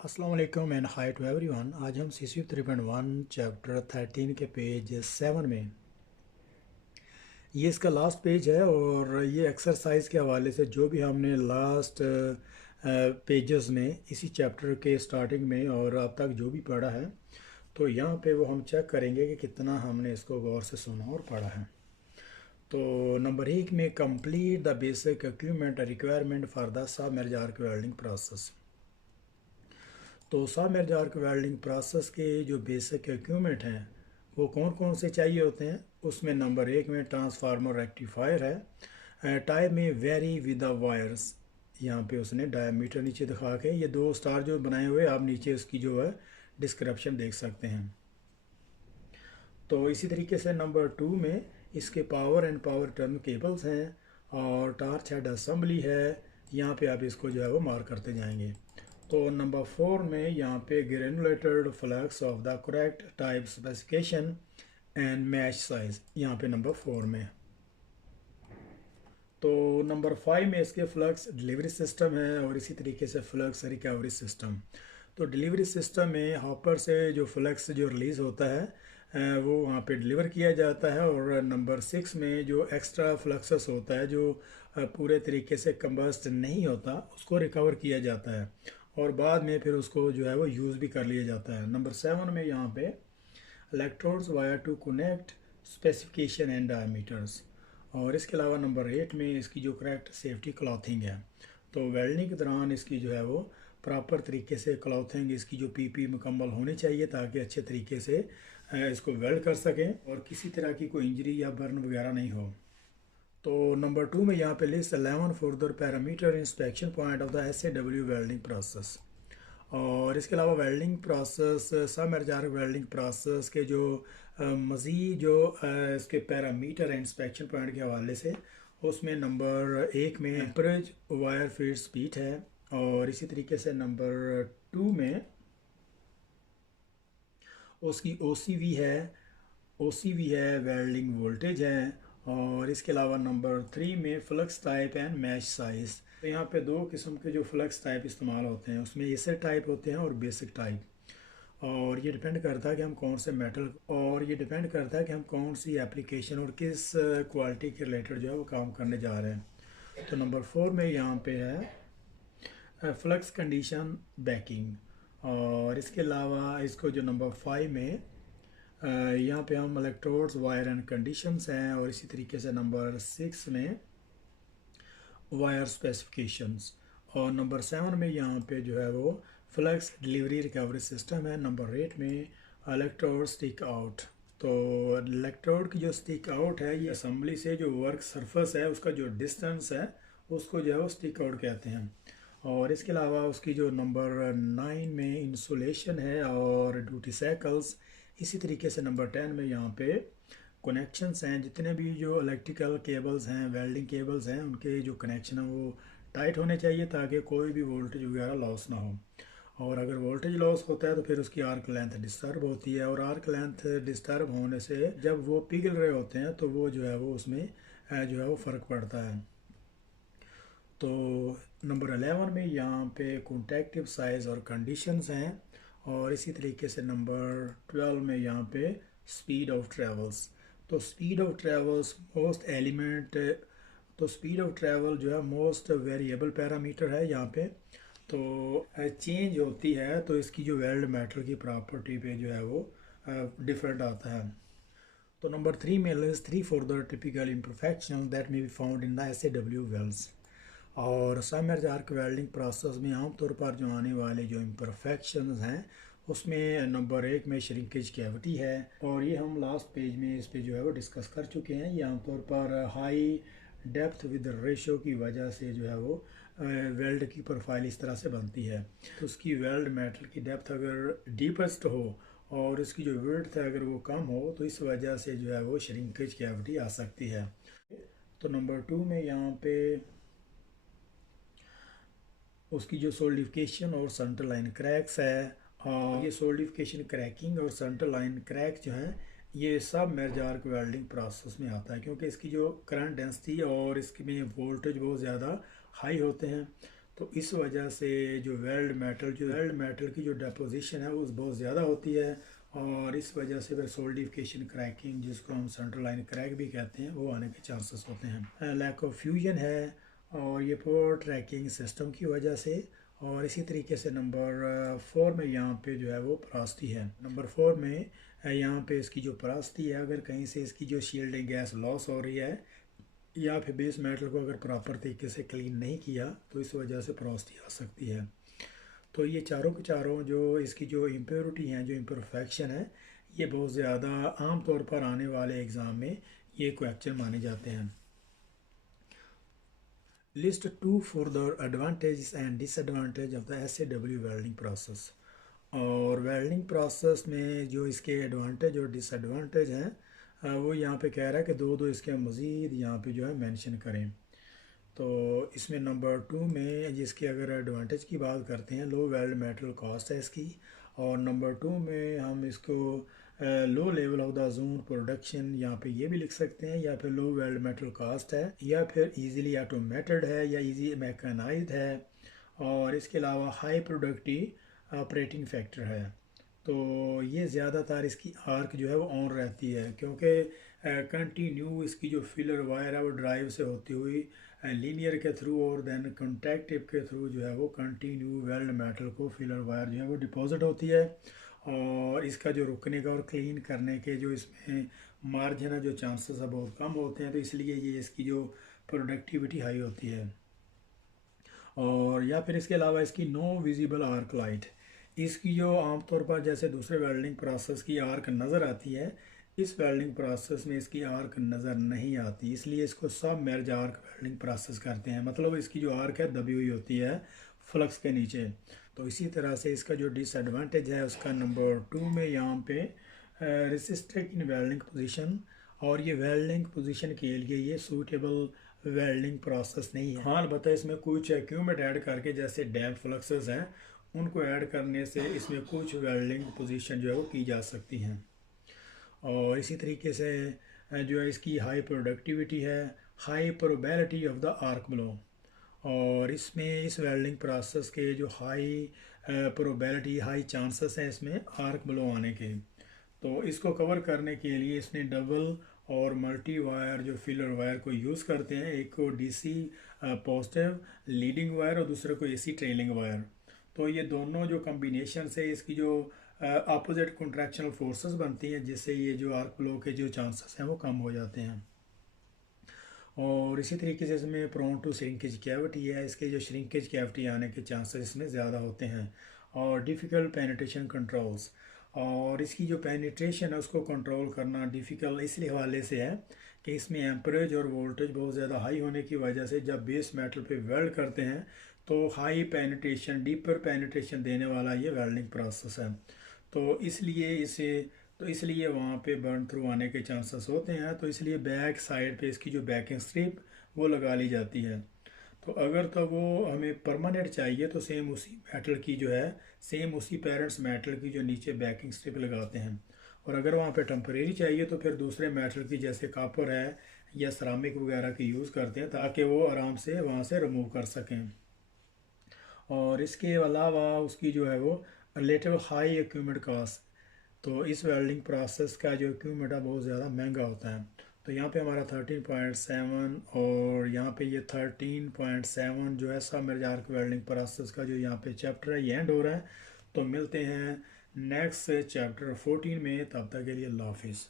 अस्सलाम वालेकुम and hi to everyone. आज हम CCU 3.1 चैप्टर 13 के पेज 7 में, ये इसका लास्ट पेज है और ये एक्सरसाइज के हवाले से जो भी हमने लास्ट पेजेस में इसी चैप्टर के स्टार्टिंग में और अब तक जो भी पढ़ा है, तो यहाँ पे वो हम चेक करेंगे कि कितना हमने इसको गौर से सुना और पढ़ा है। तो नंबर 1 में complete the basic equipment requirement for the submerge arc welding process. तो सबमर्ज आर्क वेल्डिंग प्रोसेस के जो बेसिक इक्विपमेंट हैं वो कौन कौन से चाहिए होते हैं। उसमें नंबर 1 में ट्रांसफार्मर रेक्टिफायर है। टाइप में वेरी विद द वायर्स, यहाँ पे उसने डायमीटर नीचे दिखा के ये दो स्टार जो बनाए हुए आप नीचे उसकी जो है डिस्क्रिप्शन देख सकते हैं। तो इसी तरीके से नंबर 2 में इसके power and power turn cables हैं और टार्च हेड असेंबली है। यहाँ पे आप इसको जो है वो मार्क करते जाएंगे। तो नंबर 4 में यहाँ पे granulated flux of the correct type specification and match size, यहाँ पे नंबर 4 में। तो नंबर 5 में इसके फ्लक्स डिलीवरी सिस्टम है और इसी तरीके से फ्लक्स रिकवरी सिस्टम। तो डिलीवरी सिस्टम में हॉपर से जो फ्लक्स जो रिलीज़ होता है वो वहाँ पे डिलीवर किया जाता है। और नंबर 6 में जो एक्स्ट्रा फ्लक्सस होता है जो पूरे तरीके से कंबस्ट नहीं होता उसको रिकवर किया जाता है और बाद में फिर उसको जो है वो यूज़ भी कर लिया जाता है। नंबर 7 में यहाँ पे electrodes wire to connect specification and diameters. और इसके अलावा नंबर 8 में इसकी जो करेक्ट सेफ्टी क्लॉथिंग है, तो वेल्डिंग के दौरान इसकी जो है वो प्रॉपर तरीके से क्लॉथिंग इसकी जो पीपी मुकम्मल होनी चाहिए ताकि अच्छे तरीके से इसको वेल्ड कर सकें और किसी तरह की कोई इंजरी या बर्न वगैरह नहीं हो। तो नंबर 2 में यहाँ पे list 11 further parameter inspection point of the SAW welding process. और इसके अलावा welding process submerge arc welding process के जो मज़ीद जो इसके पैरामीटर इंस्पेक्शन पॉइंट के हवाले से, उसमें नंबर 1 में एवरेज वायर फीड स्पीड है और इसी तरीके से नंबर 2 में उसकी OCV है, वेल्डिंग वोल्टेज है। और इसके अलावा नंबर 3 में flux type and mash size. तो यहाँ पे दो किस्म के जो फ्लक्स टाइप इस्तेमाल होते हैं उसमें एसिड टाइप होते हैं और बेसिक टाइप। और ये डिपेंड करता है कि हम कौन से मेटल और ये डिपेंड करता है कि हम कौन सी एप्लीकेशन और किस क्वालिटी के रिलेटेड जो है वो काम करने जा रहे हैं। तो नंबर 4 में यहाँ पे है फ्लक्स कंडीशन बैकिंग। और इसके अलावा इसको जो नंबर 5 में यहाँ पे हम इलेक्ट्रोड्स वायर एंड कंडीशंस हैं और इसी तरीके से नंबर 6 में वायर स्पेसिफिकेशंस। और नंबर 7 में यहाँ पे जो है वो फ्लक्स डिलीवरी रिकवरी सिस्टम है। नंबर 8 में इलेक्ट्रोड स्टिक आउट। तो इलेक्ट्रोड की जो स्टिक आउट है ये असेंबली से जो वर्क सरफेस है उसका जो डिस्टेंस है उसको जो है वो स्टिक आउट कहते हैं। और इसके अलावा उसकी जो नंबर 9 में इंसुलेशन है और ड्यूटी साइकिल्स। इसी तरीके से नंबर 10 में यहाँ पे कनेक्शंस हैं, जितने भी जो इलेक्ट्रिकल केबल्स हैं वेल्डिंग केबल्स हैं उनके जो कनेक्शन हैं वो टाइट होने चाहिए ताकि कोई भी वोल्टेज वगैरह लॉस ना हो। और अगर वोल्टेज लॉस होता है तो फिर उसकी आर्क लेंथ डिस्टर्ब होती है और आर्क लेंथ डिस्टर्ब होने से जब वो पिघल रहे होते हैं तो वो जो है वो उसमें जो है वो फ़र्क पड़ता है। तो नंबर 11 में यहाँ पे कॉन्टैक्टिव साइज़ और कंडीशंस हैं और इसी तरीके से नंबर 12 में यहाँ पे स्पीड ऑफ ट्रेवल्स। तो speed of travels most element, तो स्पीड ऑफ ट्रेवल जो है मोस्ट वेरिएबल पैरामीटर है यहाँ पे। तो चेंज होती है तो इसकी जो वेल्ड मेटल की प्रॉपर्टी पे जो है वो डिफरेंट आता है। तो नंबर 3 में list 3 further typical imperfection that may be found in the SAW welds. और सबमर्ज आर्क वेल्डिंग प्रोसेस में आमतौर पर जो आने वाले जो इम्परफेक्शंस हैं उसमें नंबर 1 में श्रिंकेज कैविटी है और ये हम लास्ट पेज में इस पे जो है वो डिस्कस कर चुके हैं। ये आमतौर पर हाई डेप्थ विद रेशो की वजह से जो है वो वेल्ड की प्रोफाइल इस तरह से बनती है। तो उसकी वेल्ड मेटल की डेप्थ अगर डीपेस्ट हो और इसकी जो विड्थ है अगर वो कम हो तो इस वजह से जो है वो श्रिंकेज कैविटी आ सकती है। तो नंबर 2 में यहाँ पे उसकी जो सोल्डिफिकेशन और सेंटर लाइन क्रैक्स है। और ये सोल्डिफिकेशन क्रैकिंग और सेंटर लाइन क्रैक जो है ये सब मेर्ज आर्क वेल्डिंग प्रोसेस में आता है क्योंकि इसकी जो करंट डेंसिटी और इसकी में वोल्टेज बहुत ज़्यादा हाई होते हैं। तो इस वजह से जो वेल्ड मेटल की जो डिपोजिशन है वो बहुत ज़्यादा होती है, और इस वजह से फिर सोल्डिफिकेशन क्रैकिंग, जिसको हम सेंट्रल लाइन क्रैक भी कहते हैं, वो आने के चांसेस होते हैं। लैक ऑफ फ्यूजन है, और ये पोर ट्रैकिंग सिस्टम की वजह से। और इसी तरीके से नंबर 4 में यहाँ पे जो है वो परास्ती है। नंबर 4 में यहाँ पे इसकी जो परास्ती है, अगर कहीं से इसकी जो शील्डिंग गैस लॉस हो रही है या फिर बेस मेटल को अगर प्रॉपर तरीके से क्लीन नहीं किया तो इस वजह से परास्ती आ सकती है। तो ये चारों के चारों जो इसकी जो इम्प्योरिटी हैं, जो इम्परफेक्शन है, ये बहुत ज़्यादा आम तौर पर आने वाले एग्ज़ाम में ये क्वेश्चन माने जाते हैं। List 2 further advantages and disadvantage of the SAW welding process. और वेल्डिंग प्रोसेस में जो इसके एडवांटेज और डिसएडवांटेज हैं, वो यहाँ पे कह रहा है कि दो इसके मज़ीद यहाँ पे जो है मेंशन करें। तो इसमें नंबर 2 में जिसकी अगर एडवांटेज की बात करते हैं, लो वेल्ड मेटल कॉस्ट है इसकी। और नंबर 2 में हम इसको low level of the zone production यहाँ पे ये भी लिख सकते हैं, या फिर लो वेल्ड मेटल कॉस्ट है, या फिर इजीली ऑटोमेटेड है, या इजी मैकेनाइज्ड है, और इसके अलावा हाई प्रोडक्टिव ऑपरेटिंग फैक्टर है। तो ये ज़्यादातर इसकी आर्क जो है वो ऑन रहती है, क्योंकि कंटिन्यू इसकी जो फिलर वायर है वो ड्राइव से होती हुई लीनियर के थ्रू और देन कॉन्टैक्ट टिप के थ्रू जो है वो कंटिन्यू वेल्ड मेटल को फिलर वायर जो है वो डिपॉजिट होती है। और इसका जो रुकने का और क्लीन करने के जो इसमें मार्जिन है, जो चांसेस है, बहुत कम होते हैं। तो इसलिए ये इसकी जो प्रोडक्टिविटी हाई होती है। और या फिर इसके अलावा इसकी नो विजिबल आर्क लाइट, इसकी जो आमतौर पर जैसे दूसरे वेल्डिंग प्रोसेस की आर्क नज़र आती है, इस वेल्डिंग प्रोसेस में इसकी आर्क नज़र नहीं आती, इसलिए इसको सब मेर्ज आर्क वेल्डिंग प्रोसेस करते हैं। मतलब इसकी जो आर्क है दबी हुई होती है फ्लक्स के नीचे। तो इसी तरह से इसका जो डिसएडवांटेज है उसका नंबर 2 में यहाँ पे रेसिस्टेड इन वेल्डिंग पोजीशन, और ये वेल्डिंग पोजीशन के लिए ये सूटेबल वेल्डिंग प्रोसेस नहीं है। हाँ, अलबत्ता इसमें कुछ एक्यूमेंट ऐड करके, जैसे डैम्प फ्लक्सेस हैं, उनको ऐड करने से इसमें कुछ वेल्डिंग पोजीशन जो है वो की जा सकती हैं। और इसी तरीके से जो है इसकी हाई प्रोडक्टिविटी है, high probability of the arc blow. और इसमें इस वेल्डिंग प्रोसेस के जो हाई प्रोबेबिलिटी, हाई चांसेस हैं इसमें आर्क ब्लो आने के। तो इसको कवर करने के लिए इसने डबल और मल्टी वायर जो फिलर वायर को यूज़ करते हैं, एक को DC पॉजिटिव लीडिंग वायर और दूसरे को AC ट्रेलिंग वायर। तो ये दोनों जो कम्बिनेशन से इसकी जो अपोजिट कॉन्ट्रैक्शनल फोर्सेस बनती हैं, जिससे ये जो आर्क ब्लो के जो चांसेस हैं वो कम हो जाते हैं। और इसी तरीके से इसमें प्रोन टू श्रिंकेज कैविटी है, इसके जो श्रिंकेज कैविटी आने के चांसेस इसमें ज़्यादा होते हैं। और डिफ़िकल्ट पेनिट्रेशन कंट्रोल्स, और इसकी जो पेनिट्रेशन है उसको कंट्रोल करना डिफ़िकल्ट इस हवाले से है कि इसमें एम्परेज और वोल्टेज बहुत ज़्यादा हाई होने की वजह से जब बेस मेटल पे वेल्ड करते हैं तो हाई पेनिट्रेशन, डीपर पेनिट्रेशन देने वाला ये वेल्डिंग प्रोसेस है। तो इसलिए वहाँ पे बर्न थ्रू आने के चांसेस होते हैं। तो इसलिए बैक साइड पे इसकी जो बैकिंग स्ट्रिप वो लगा ली जाती है। तो अगर तो वो हमें परमानेंट चाहिए तो सेम उसी मेटल की जो है, सेम उसी पेरेंट्स मेटल की जो नीचे बैकिंग स्ट्रिप लगाते हैं। और अगर वहाँ पे टेम्परेरी चाहिए तो फिर दूसरे मेटल की, जैसे कॉपर है या सिरामिक वगैरह की यूज़ करते हैं, ताकि वो आराम से वहाँ से रिमूव कर सकें। और इसके अलावा उसकी जो है वो रिलेटिव हाई इक्विपमेंट कास्ट, तो इस वेल्डिंग प्रोसेस का जो इक्विपमेंट है बहुत ज़्यादा महंगा होता है। तो यहाँ पे हमारा 13.7 और यहाँ पे ये 13.7 जो है सब मेरे आर्क वेल्डिंग प्रोसेस का जो यहाँ पे चैप्टर है ये एंड हो रहा है। तो मिलते हैं नेक्स्ट चैप्टर 14 में, तब तक के लिए अल्लाह हाफिज़।